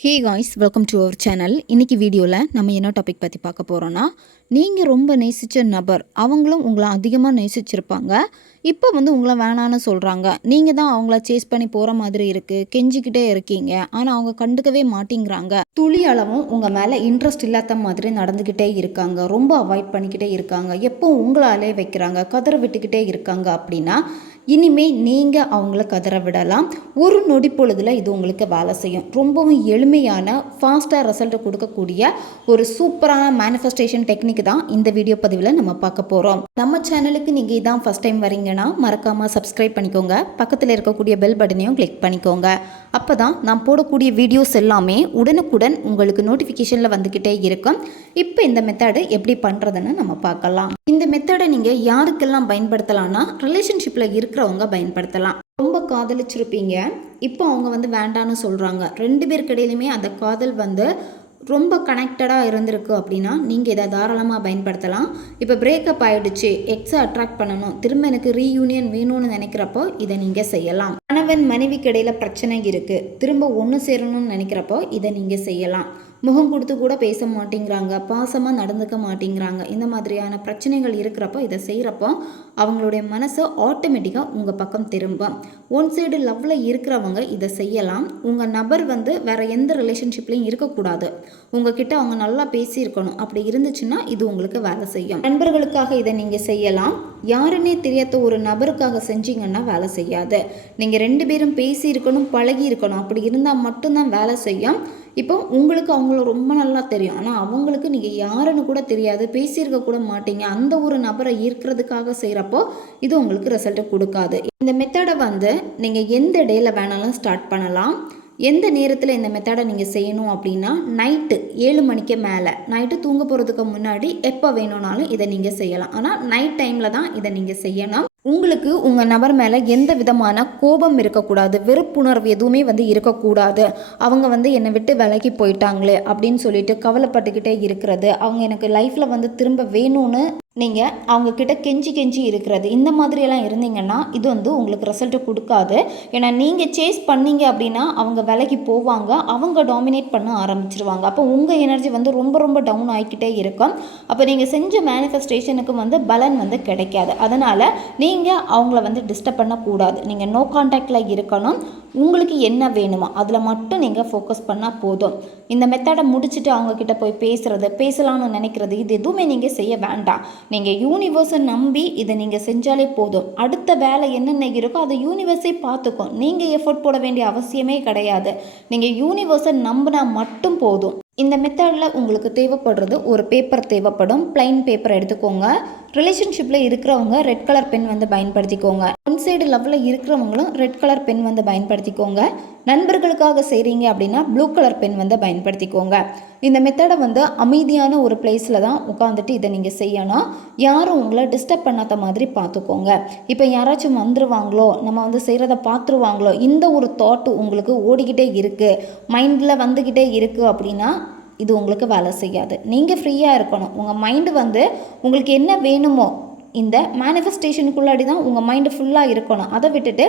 Hey guys welcome to our channel இன்றைக்கி வீடியோவில் நம்ம என்ன டாபிக் பற்றி பார்க்க போகிறோன்னா நீங்கள் ரொம்ப நேசித்த நபர் அவங்களும் உங்களை அதிகமாக நேசிச்சிருப்பாங்க. இப்போ வந்து உங்களை வேணான்னு சொல்கிறாங்க நீங்கள் தான் அவங்கள சேஸ் பண்ணி போகிற மாதிரி இருக்குது கெஞ்சிக்கிட்டே இருக்கீங்க. ஆனால் அவங்க கண்டுக்கவே மாட்டேங்கிறாங்க. துளி அளவும் உங்கள் மேலே இன்ட்ரெஸ்ட் இல்லாத மாதிரி நடந்துக்கிட்டே இருக்காங்க. ரொம்ப அவாய்ட் பண்ணிக்கிட்டே இருக்காங்க. எப்போ உங்களாலே வைக்கிறாங்க? கதற விட்டுக்கிட்டே இருக்காங்க அப்படின்னா இனிமே நீங்கள் அவங்கள கதற விடலாம். ஒரு நொடி பொழுதில் இது உங்களுக்கு வேலை செய்யும். ரொம்பவும் எளிமையான ஃபாஸ்ட்டாக ரிசல்ட்டை கொடுக்கக்கூடிய ஒரு சூப்பரான மேனிஃபெஸ்டேஷன் டெக்னிக் தான் இந்த வீடியோ பதிவில் நம்ம பார்க்க போகிறோம் நம்ம சேனலுக்கு நீங்கள் இதான் ஃபஸ்ட் டைம் வரீங்கன்னா மறக்காமல் சப்ஸ்கிரைப் பண்ணிக்கோங்க. பக்கத்தில் இருக்கக்கூடிய பெல் பட்டனையும் கிளிக் பண்ணிக்கோங்க. அப்போ தான் நான் போடக்கூடிய வீடியோஸ் எல்லாமே உடனுக்குடன் உங்களுக்கு நோட்டிஃபிகேஷனில் வந்துக்கிட்டே இருக்கும். இப்போ இந்த மெத்தடு எப்படி பண்ணுறதுன்னு நம்ம பார்க்கலாம். இந்த மெத்தடை நீங்கள் யாருக்கெல்லாம் பயன்படுத்தலாம்னா ரிலேஷன்ஷிப்பில் இருக்கிறவங்க பயன்படுத்தலாம். ரொம்ப காதலிச்சிருப்பீங்க. இப்போ அவங்க வந்து வேண்டான்னு சொல்கிறாங்க ரெண்டு பேருக்கு இடையிலுமே அந்த காதல் வந்து ரொம்ப கனெக்டடாக இருந்திருக்கு அப்படின்னா நீங்கள் இதை தாராளமாக பயன்படுத்தலாம். இப்போ பிரேக்கப் ஆகிடுச்சு எக்ஸை அட்ராக்ட் பண்ணணும் திரும்ப எனக்கு ரீயூனியன் வேணும்னு நினைக்கிறப்போ இதை நீங்கள் செய்யலாம். கணவன் மனைவிக்கு இடையில் பிரச்சனை இருக்குது திரும்ப ஒன்று சேரணும்னு நினைக்கிறப்போ இதை நீங்கள் செய்யலாம். முகம் கொடுத்து கூட பேச மாட்டேங்கிறாங்க பாசமாக நடந்துக்க மாட்டேங்கிறாங்க. இந்த மாதிரியான பிரச்சனைகள் இருக்கிறப்போ இதை செய்கிறப்போ அவங்களுடைய மனசு ஆட்டோமேட்டிக்காக உங்கள் பக்கம் திரும்பும். ஒன் சைடு லவ்வில் இருக்கிறவங்க இதை செய்யலாம். உங்கள் நபர் வந்து வேறு எந்த ரிலேஷன்ஷிப்லையும் இருக்கக்கூடாது. உங்ககிட்ட அவங்க நல்லா பேசியிருக்கணும். அப்படி இருந்துச்சுன்னா இது உங்களுக்கு வேலை செய்யும். நண்பர்களுக்காக இதை நீங்கள் செய்யலாம். யாருன்னே தெரியாத ஒரு நபருக்காக செஞ்சீங்கன்னா வேலை செய்யாது. நீங்கள் ரெண்டு பேரும் பேசி இருக்கணும் பழகி இருக்கணும். அப்படி இருந்தால் மட்டும்தான் வேலை செய்யும். இப்போ உங்களுக்கு அவங்கள ரொம்ப நல்லா தெரியும். ஆனால் அவங்களுக்கு நீங்கள் யாருன்னு கூட தெரியாது. பேசியிருக்க கூட மாட்டீங்க. அந்த ஒரு நபரை ஈர்க்கிறதுக்காக செய்கிறப்போ இது உங்களுக்கு ரிசல்ட்டை கொடுக்காது. இந்த மெத்தடை வந்து நீங்கள் எந்த டேயில் வேணாலும் ஸ்டார்ட் பண்ணலாம். எந்த நேரத்தில் இந்த மெத்தடை நீங்கள் செய்யணும் அப்படின்னா நைட்டு ஏழு மணிக்கு மேலே நைட்டு தூங்க போகிறதுக்கு முன்னாடி எப்போ வேணும்னாலும் இதை நீங்கள் செய்யலாம். ஆனால் நைட் டைமில் தான் இதை நீங்கள் செய்யணும். உங்களுக்கு உங்கள் நபர் மேலே எந்த விதமான கோபம் இருக்கக்கூடாது வெறுப்புணர்வு எதுவுமே வந்து இருக்கக்கூடாது. அவங்க வந்து என்னை விட்டு விலகி போயிட்டாங்களே அப்படின்னு சொல்லிட்டு கவலைப்பட்டுக்கிட்டே இருக்கிறது. அவங்க எனக்கு லைஃப்பில் வந்து திரும்ப வேணும்னு நீங்கள் அவங்கக்கிட்ட கெஞ்சி கெஞ்சி இருக்கிறது. இந்த மாதிரியெல்லாம் இருந்தீங்கன்னா இது வந்து உங்களுக்கு ரிசல்ட்டு கொடுக்காது. ஏன்னா நீங்கள் சேஸ் பண்ணீங்க அப்படின்னா அவங்க விலைக்கு போவாங்க. அவங்க டாமினேட் பண்ண ஆரம்பிச்சிருவாங்க. அப்போ உங்கள் எனர்ஜி வந்து ரொம்ப ரொம்ப டவுன் ஆகிக்கிட்டே இருக்கும். அப்போ நீங்கள் செஞ்ச மேனிஃபெஸ்டேஷனுக்கு வந்து பலன் வந்து கிடைக்காது. அதனால் நீங்கள் அவங்கள வந்து டிஸ்டர்ப் பண்ணக்கூடாது. நீங்கள் நோ கான்டாக்டில் இருக்கணும். உங்களுக்கு என்ன வேணுமோ அதில் மட்டும் நீங்கள் ஃபோக்கஸ் பண்ணால் போதும். இந்த மெத்தடை முடிச்சுட்டு அவங்கக்கிட்ட போய் பேசுகிறது பேசலாம்னு நினைக்கிறது இது எதுவுமே நீங்கள் செய்ய வேண்டாம். நீங்கள் யூனிவர்ஸை நம்பி இதை நீங்கள் செஞ்சாலே போதும். அடுத்த வேலை என்னென்ன இருக்கோ அதை யூனிவர்ஸே பார்த்துக்கும் நீங்கள் எஃபோர்ட் போட வேண்டிய அவசியமே கிடையாது. நீங்கள் யூனிவர்ஸை நம்பினா மட்டும் போதும். இந்த மெத்தடில் உங்களுக்கு தேவைப்படுறது ஒரு பேப்பர் தேவைப்படும். பிளைன் பேப்பர் எடுத்துக்கோங்க. ரிலேஷன்ஷிப்பில் இருக்கிறவங்க ரெட் கலர் பென் வந்து பயன்படுத்திக்கோங்க. ஒன் சைடு லவ்வில் இருக்கிறவங்களும் ரெட் கலர் பென் வந்து பயன்படுத்திக்கோங்க. நண்பர்களுக்காக செய்கிறீங்க அப்படின்னா ப்ளூ கலர் பென் வந்து பயன்படுத்திக்கோங்க. இந்த மெத்தடை வந்து அமைதியான ஒரு பிளேஸில் தான் உட்காந்துட்டு இதை நீங்கள் செய்யணும். யாரும் உங்களை டிஸ்டர்ப் பண்ணாத மாதிரி பார்த்துக்கோங்க. இப்போ யாராச்சும் வந்துருவாங்களோ நம்ம வந்து செய்கிறத பார்த்துருவாங்களோ இந்த ஒரு தாட் உங்களுக்கு ஓடிக்கிட்டே இருக்குது மைண்டில் வந்துக்கிட்டே இருக்குது அப்படின்னா இது உங்களுக்கு வேலை செய்யாது. நீங்கள் ஃப்ரீயாக இருக்கணும். உங்கள் மைண்டு வந்து உங்களுக்கு என்ன வேணுமோ இந்த மேனிஃபெஸ்டேஷனுக்குள்ளாடி தான் உங்கள் மைண்டு ஃபுல்லாக இருக்கணும். அதை விட்டுட்டு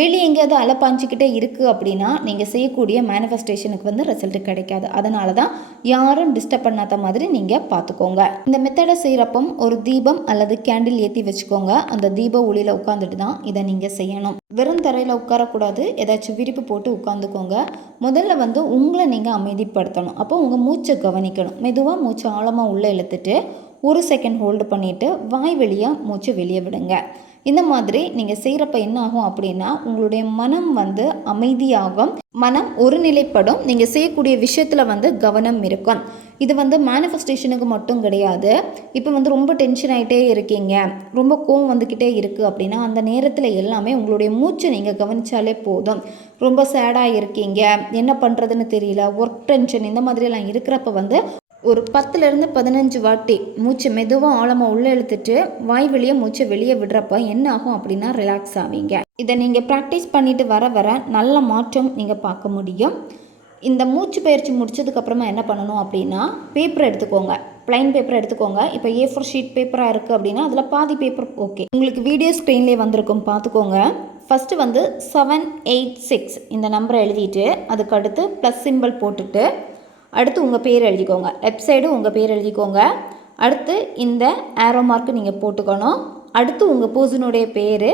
வெளியே எங்கேயாவது அலப்பாஞ்சிக்கிட்டே இருக்குது அப்படின்னா நீங்கள் செய்யக்கூடிய மேனிஃபெஸ்டேஷனுக்கு வந்து ரிசல்ட் கிடைக்காது. அதனால தான் யாரும் டிஸ்டர்ப் பண்ணாத மாதிரி நீங்கள் பார்த்துக்கோங்க இந்த மெத்தடை செய்கிறப்பம் ஒரு தீபம் அல்லது கேண்டில் ஏற்றி வச்சுக்கோங்க. அந்த தீப ஒளியில் உட்காந்துட்டு தான் இதை நீங்கள் செய்யணும். வெறும் தரையில் உட்காரக்கூடாது. ஏதாச்சும் விரிப்பு போட்டு உட்காந்துக்கோங்க முதல்ல வந்து உங்களை நீங்கள் அமைதிப்படுத்தணும். அப்போ உங்கள் மூச்சை கவனிக்கணும். மெதுவாக மூச்சை ஆழமாக உள்ளே இழுத்துட்டு ஒரு செகண்ட் ஹோல்டு பண்ணிவிட்டு வாய் வெளியாக மூச்சு வெளியே விடுங்க. இந்த மாதிரி நீங்கள் செய்கிறப்ப என்ன ஆகும் அப்படின்னா உங்களுடைய மனம் வந்து அமைதியாகும். மனம் ஒருநிலைப்படும். நீங்கள் செய்யக்கூடிய விஷயத்தில் வந்து கவனம் இருக்கும். இது வந்து மேனிஃபெஸ்டேஷனுக்கு மட்டும் கிடையாது. இப்போ வந்து ரொம்ப டென்ஷன் ஆகிட்டே இருக்கீங்க. ரொம்ப கோவம் வந்துக்கிட்டே இருக்குது அப்படின்னா அந்த நேரத்தில் எல்லாமே உங்களுடைய மூச்சை நீங்கள் கவனித்தாலே போதும். ரொம்ப சேடாக இருக்கீங்க. என்ன பண்ணுறதுன்னு தெரியல. ஒர்க் டென்ஷன் இந்த மாதிரியெல்லாம் இருக்கிறப்ப வந்து ஒரு பத்துலேருந்து பதினஞ்சு வாட்டி மூச்சை மெதுவாக ஆழமாக உள்ளே இழுத்துட்டு வாய் வெளியே மூச்சை வெளியே விடுறப்ப என்ன ஆகும் அப்படின்னா ரிலாக்ஸ் ஆவீங்க. இதை நீங்கள் ப்ராக்டிஸ் பண்ணிட்டு வர வர நல்ல மாற்றம் நீங்கள் பார்க்க முடியும். இந்த மூச்சு பயிற்சி முடிச்சதுக்கப்புறமா என்ன பண்ணணும் அப்படின்னா பேப்பர் எடுத்துக்கோங்க. ப்ளைன் பேப்பர் எடுத்துக்கோங்க. இப்போ ஏ ஃபோர் ஷீட் பேப்பராக இருக்குது அப்படின்னா அதில் பாதி பேப்பர் ஓகே உங்களுக்கு வீடியோ ஸ்க்ரீன்லேயே வந்திருக்கும். பார்த்துக்கோங்க. ஃபஸ்ட்டு வந்து செவன் எயிட் சிக்ஸ் இந்த நம்பரை எழுதிட்டு அதுக்கு அடுத்து ப்ளஸ் சிம்பிள் போட்டுட்டு அடுத்து உங்கள் பேர் எழுதிக்கோங்க. லெஃப்ட் சைடு உங்கள் பேர் எழுதிக்கோங்க. அடுத்து இந்த ஆரோ மார்க்கு நீங்கள் போட்டுக்கணும். அடுத்து உங்கள் பர்சனுடைய பேர்.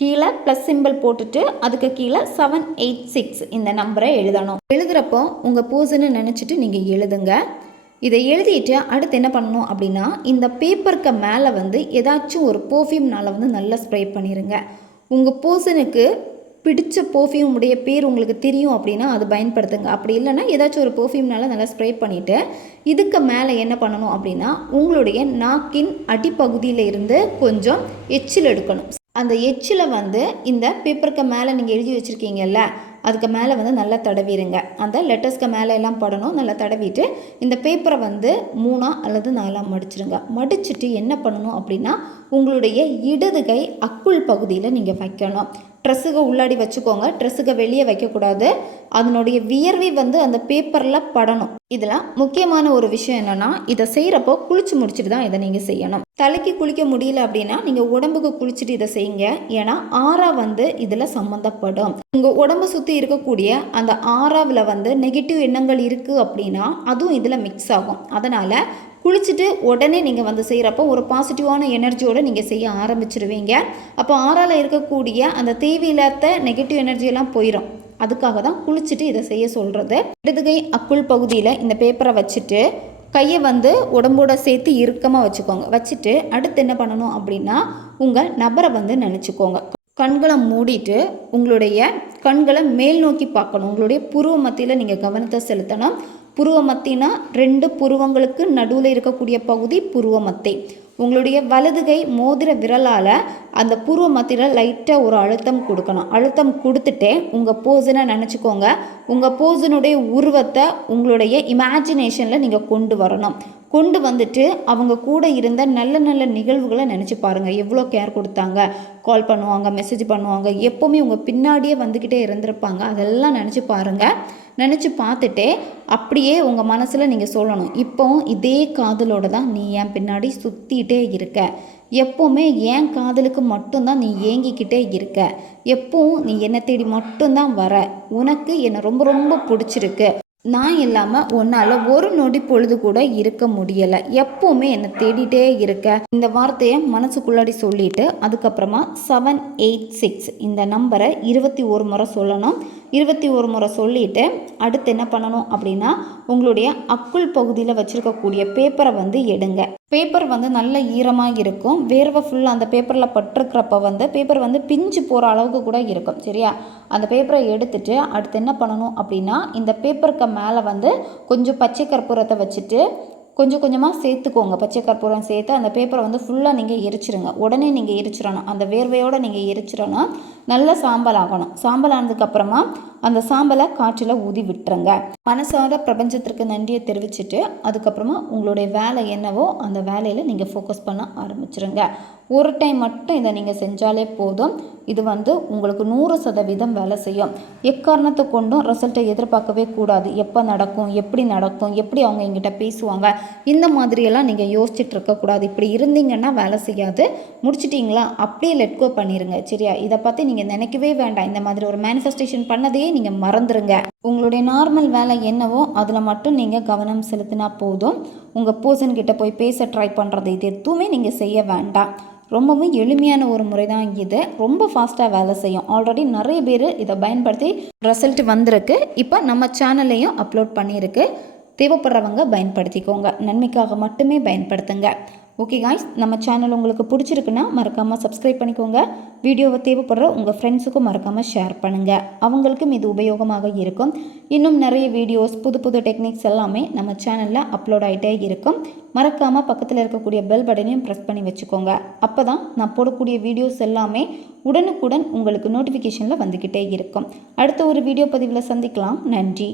கீழே ப்ளஸ் சிம்பிள் போட்டுட்டு அதுக்கு கீழே செவன் எயிட் சிக்ஸ் இந்த நம்பரை எழுதணும். எழுதுகிறப்போ உங்கள் பர்சனை நினச்சிட்டு நீங்கள் எழுதுங்க. இதை எழுதிட்டு அடுத்து என்ன பண்ணணும் அப்படின்னா இந்த பேப்பருக்கு மேலே வந்து ஏதாச்சும் ஒரு பர்ஃப்யூம்னால் வந்து நல்லா ஸ்ப்ரே பண்ணிடுங்க உங்கள் பர்சனுக்கு பிடிச்ச பர்ஃப்யூம் உடைய பேர் உங்களுக்கு தெரியும் அப்படின்னா அது பயன்படுத்துங்க. அப்படி இல்லைன்னா ஏதாச்சும் ஒரு பர்ஃப்யூம்னால நல்லா ஸ்ப்ரே பண்ணிவிட்டு இதுக்கு மேலே என்ன பண்ணணும் அப்படின்னா உங்களுடைய நாக்கின் அடிப்பகுதியில் இருந்து கொஞ்சம் எச்சில் எடுக்கணும். அந்த எச்சில் வந்து இந்த பேப்பருக்கு மேலே நீங்கள் எழுதி வச்சுருக்கீங்கல்ல அதுக்கு மேலே வந்து நல்லா தடவிடுங்க அந்த லெட்டர்ஸ்க்கு மேலே எல்லாம் படணும் நல்லா தடவிட்டு இந்த பேப்பரை வந்து மூணாக அல்லது நாலாக மடிச்சிருங்க. மடிச்சுட்டு என்ன பண்ணணும் அப்படின்னா உங்களுடைய இடது கை அக்குள் பகுதியில் நீங்கள் வைக்கணும். ட்ரெஸ்ஸுக்கு உள்ளாடி வச்சுக்கோங்க. ட்ரெஸ்ஸுக்கு வெளியே வைக்கக்கூடாது. அதனுடைய வியர்வை வந்து அந்த பேப்பரில் படணும். இதில் முக்கியமான ஒரு விஷயம் என்னென்னா இதை செய்கிறப்போ குளிச்சு முடிச்சுட்டு தான் இதை நீங்கள் செய்யணும். தலைக்கு குளிக்க முடியல அப்படின்னா நீங்கள் உடம்புக்கு குளிச்சுட்டு இதை செய்யுங்க. ஏன்னா ஆறா வந்து இதில் சம்மந்தப்படும் உங்கள் உடம்பு சுற்றி இருக்கக்கூடிய அந்த ஆறாவில் வந்து நெகட்டிவ் எண்ணங்கள் இருக்குது அப்படின்னா அதுவும் இதில் மிக்ஸ் ஆகும். அதனால் குளிச்சுட்டு உடனே நீங்கள் வந்து செய்கிறப்போ ஒரு பாசிட்டிவான எனர்ஜியோடு நீங்கள் செய்ய ஆரம்பிச்சிருவீங்க. அப்போ ஆறால் இருக்கக்கூடிய அந்த தேவையில்லாத நெகட்டிவ் எனர்ஜியெல்லாம் போயிடும் அதுக்காக தான் குளிச்சுட்டு இதை செய்ய சொல்கிறது இடதுகை அக்குள் பகுதியில் இந்த பேப்பரை வச்சுட்டு கையை வந்து உடம்போட சேர்த்து இறுக்கமாக வச்சுக்கோங்க. வச்சுட்டு அடுத்து என்ன பண்ணணும் அப்படின்னா உங்கள் நபரை வந்து நினச்சிக்கோங்க. கண்களை மூடிட்டு உங்களுடைய கண்களை மேல் நோக்கி பார்க்கணும். உங்களுடைய புருவ மத்தியில் நீங்கள் கவனத்தை செலுத்தணும். புருவ மத்தினா ரெண்டு புருவங்களுக்கு நடுவில் இருக்கக்கூடிய பகுதி புருவ மத்தை உங்களுடைய வலதுகை மோதிர விரலால் அந்த பூர்வ மத்தியில் லைட்டாக ஒரு அழுத்தம் கொடுக்கணும். அழுத்தம் கொடுத்துட்டே உங்கள் போஸனை நினச்சிக்கோங்க. உங்கள் போஸனுடைய உருவத்தை உங்களுடைய இமேஜினேஷனில் நீங்கள் கொண்டு வரணும். கொண்டு வந்துட்டு அவங்க கூட இருந்த நல்ல நல்ல நிகழ்வுகளை நினச்சி பாருங்கள் எவ்வளோ கேர் கொடுத்தாங்க? கால் பண்ணுவாங்க மெசேஜ் பண்ணுவாங்க. எப்போவுமே உங்கள் பின்னாடியே வந்துக்கிட்டே இருந்திருப்பாங்க. அதெல்லாம் நினச்சி பாருங்கள் நினச்சி பார்த்துட்டே அப்படியே உங்கள் மனசில் நீங்கள் சொல்லணும். இப்போ இதே காதலோடு தான் நீ என் பின்னாடி சுற்றிட்டே இருக்க. எப்போவுமே என் காதலுக்கு மட்டும்தான் நீ ஏங்கிக்கிட்டே இருக்க. எப்பவும் நீ என்னை தேடி மட்டும்தான் வர. உனக்கு என்னை ரொம்ப ரொம்ப பிடிச்சிருக்கு. நான் இல்லாமல் உன்னால் ஒரு நொடி பொழுது கூட இருக்க முடியலை. எப்போவுமே என்னை தேடிட்டே இருக்க. இந்த வார்த்தையை மனசுக்குள்ளாடி சொல்லிட்டு அதுக்கப்புறமா செவன் எயிட் சிக்ஸ் இந்த நம்பரை இருபத்தி ஒரு முறை சொல்லணும். இருபத்தி ஒரு முறை சொல்லிவிட்டு அடுத்து என்ன பண்ணணும் அப்படின்னா உங்களுடைய அக்குள் பகுதியில் வச்சுருக்கக்கூடிய பேப்பரை வந்து எடுங்க. பேப்பர் வந்து நல்ல ஈரமாக இருக்கும். வேர்வை ஃபுல்லாக அந்த பேப்பரில் பட்டிருக்கிறப்ப வந்து பேப்பர் வந்து பிஞ்சு போகிற அளவுக்கு கூட இருக்கும். சரியா? அந்த பேப்பரை எடுத்துட்டு அடுத்து என்ன பண்ணணும் அப்படின்னா இந்த பேப்பருக்கு மேலே வந்து கொஞ்சம் பச்சை கற்பூரத்தை வச்சுட்டு கொஞ்சம் கொஞ்சமாக சேர்த்துக்கோங்க. பச்சை கற்பூரம் சேர்த்து அந்த பேப்பரை வந்து ஃபுல்லாக நீங்கள் எரிச்சிருங்க. உடனே நீங்கள் எரிச்சிடணும். அந்த வேர்வையோடு நீங்கள் எரிச்சிடணும். நல்ல சாம்பல் ஆகணும். சாம்பல் ஆனதுக்கப்புறமா அந்த சாம்பலை காற்றில் ஊதி விட்டுருங்க. மனசார பிரபஞ்சத்திற்கு நன்றியை தெரிவிச்சுட்டு அதுக்கப்புறமா உங்களுடைய வேலை என்னவோ அந்த வேலையில் நீங்கள் ஃபோக்கஸ் பண்ண ஆரம்பிச்சிருங்க. ஒரு டைம் மட்டும் இதை நீங்கள் செஞ்சாலே போதும். இது வந்து உங்களுக்கு நூறு சதவீதம் வேலை செய்யும். எக்காரணத்தை கொண்டும் ரிசல்ட்டை எதிர்பார்க்கவே கூடாது. எப்போ நடக்கும் எப்படி நடக்கும் எப்படி அவங்க எங்கிட்ட பேசுவாங்க இந்த மாதிரியெல்லாம் நீங்கள் யோசிச்சுட்டு இருக்கக்கூடாது இப்படி இருந்தீங்கன்னா வேலை செய்யாது. முடிச்சிட்டிங்களா? அப்படியே லெட்கோ பண்ணிடுங்க சரியா? இதை பற்றி நீங்கள் நினைக்கவே வேண்டாம். இந்த மாதிரி ஒரு மேனிஃபெஸ்டேஷன் பண்ணதையே நீங்கள் மறந்துடுங்க உங்களுடைய நார்மல் வேலை என்னவோ அதில் மட்டும் நீங்கள் கவனம் செலுத்தினா போதும். உங்கள் பர்சன் கிட்ட போய் பேச ட்ரை பண்ணுறது இது எதுவுமே நீங்கள் செய்ய வேண்டாம். ரொம்பவும் எளிமையான ஒரு முறை தான் இது. ரொம்ப ஃபாஸ்ட்டாக வேலை செய்யும். ஆல்ரெடி நிறைய பேர் இதை பயன்படுத்தி ரிசல்ட் வந்திருக்கு. இப்போ நம்ம சேனல்லையும் அப்லோட் பண்ணியிருக்கு. தேவைப்படுறவங்க பயன்படுத்திக்கோங்க. நன்மைக்காக மட்டுமே பயன்படுத்துங்க. ஓகே காய்ஸ் நம்ம சேனல் உங்களுக்கு பிடிச்சிருக்குன்னா மறக்காமல் சப்ஸ்கிரைப் பண்ணிக்கோங்க. வீடியோவை தேவைப்படுற உங்கள் ஃப்ரெண்ட்ஸுக்கும் மறக்காமல் ஷேர் பண்ணுங்கள் அவங்களுக்கும் இது உபயோகமாக இருக்கும். இன்னும் நிறைய வீடியோஸ் புது புது டெக்னிக்ஸ் எல்லாமே நம்ம சேனலில் அப்லோட் ஆகிட்டே இருக்கும். மறக்காமல் பக்கத்தில் இருக்கக்கூடிய பெல் பட்டனையும் ப்ரெஸ் பண்ணி வச்சுக்கோங்க. அப்போ தான் நான் போடக்கூடிய வீடியோஸ் எல்லாமே உடனுக்குடன் உங்களுக்கு நோட்டிஃபிகேஷனில் வந்துக்கிட்டே இருக்கும். அடுத்த ஒரு வீடியோ பதிவில் சந்திக்கலாம். நன்றி.